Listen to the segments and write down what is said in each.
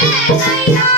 Amen.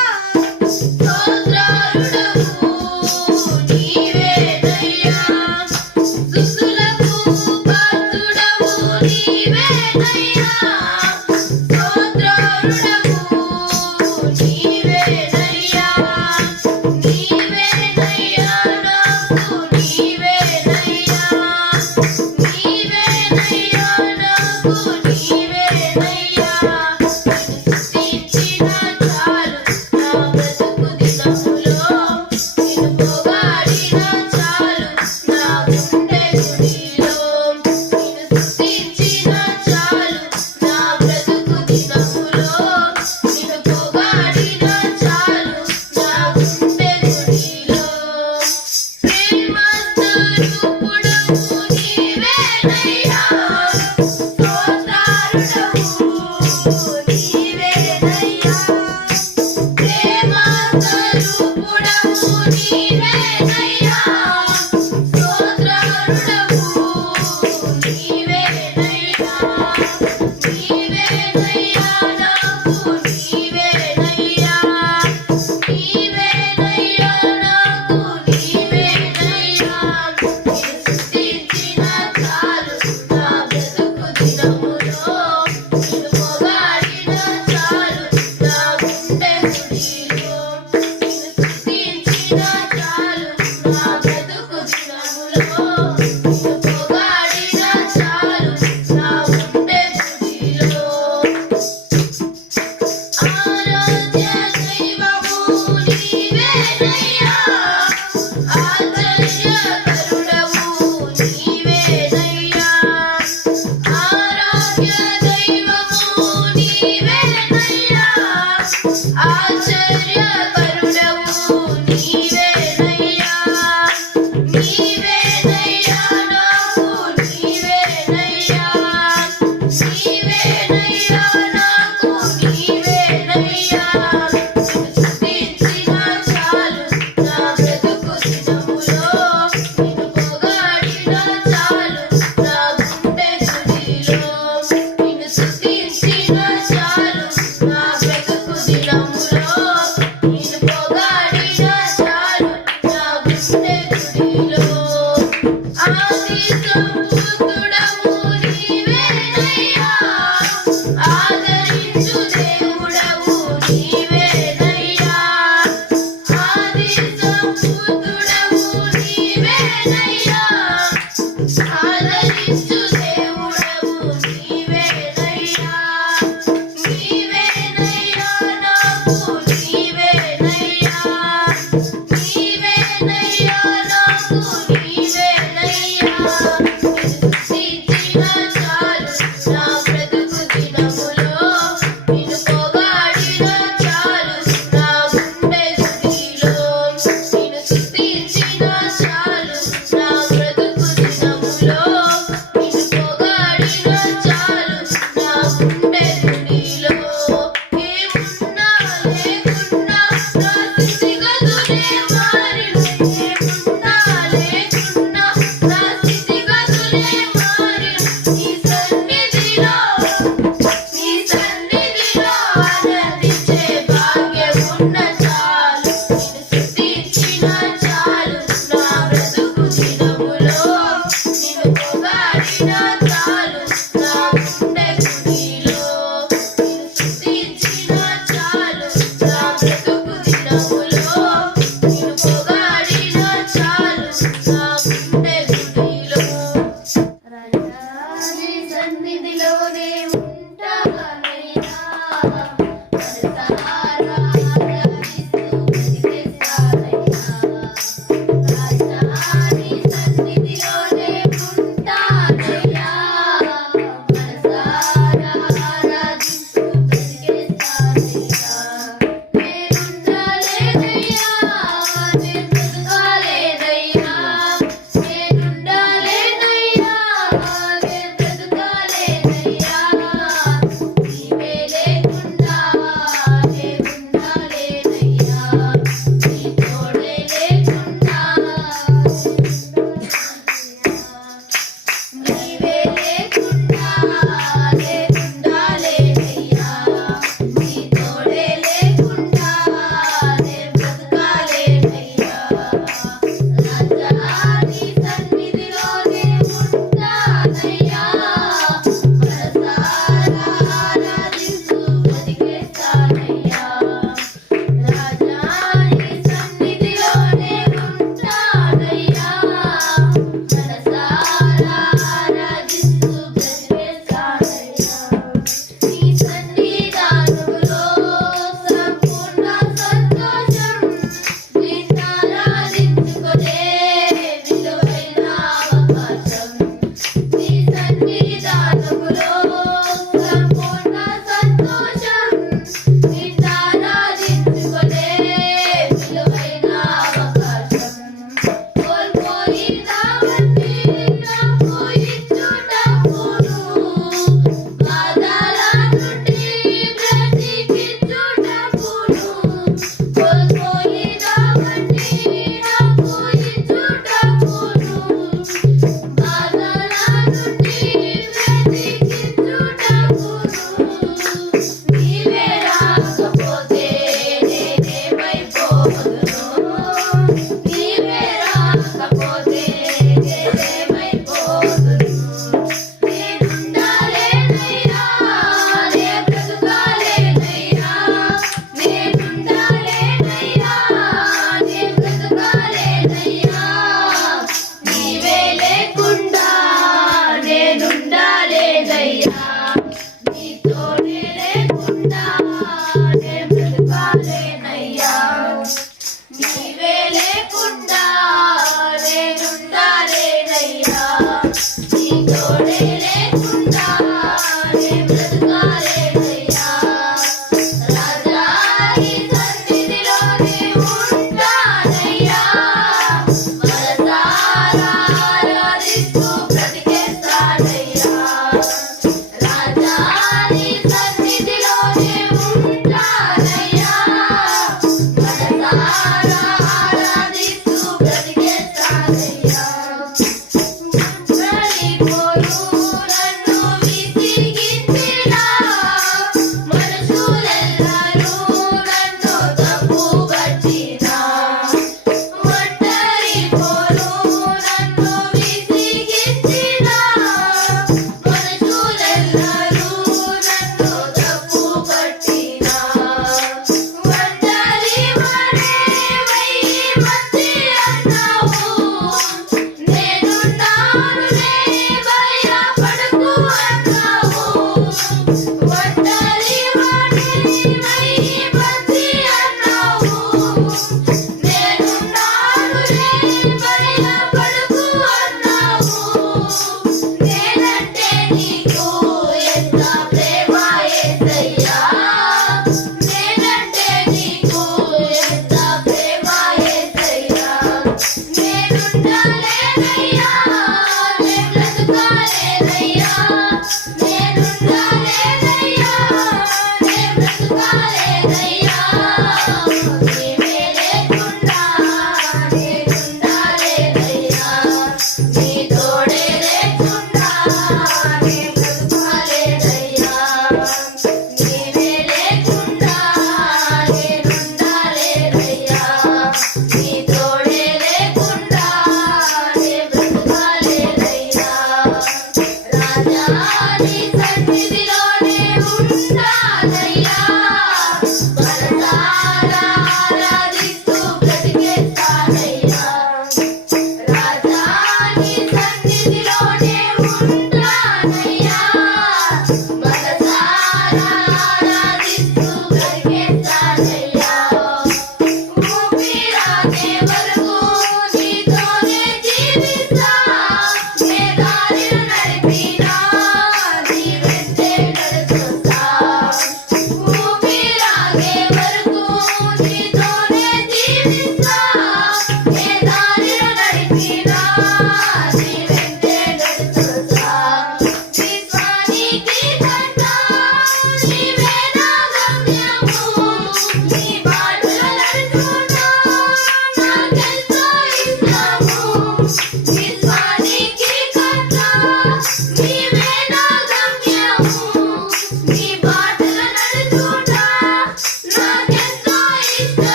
yeah.